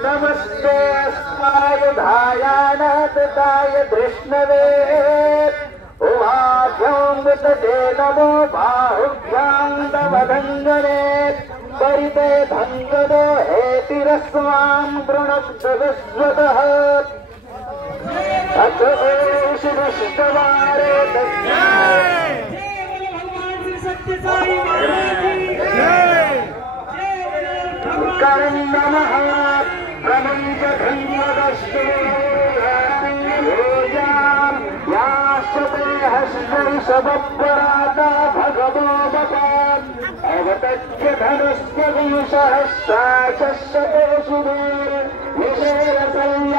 नमस्ते अस्माय धायानाथाय धृष्णवे उवाभ्यामृतते नमो बाहुभ्यां तवधङ्गने परिते धङ्गदो हेतिरस्मां वृणक्तवस्वतः अथ शिवष्टवारे करं नमः प्रमञ्च धन्यदस्तु याश्चते हस्तैषवपराता भगवो बपात् अवतज्य धनुष्यगुंसहस्राचशते शुभे निषेरसल्य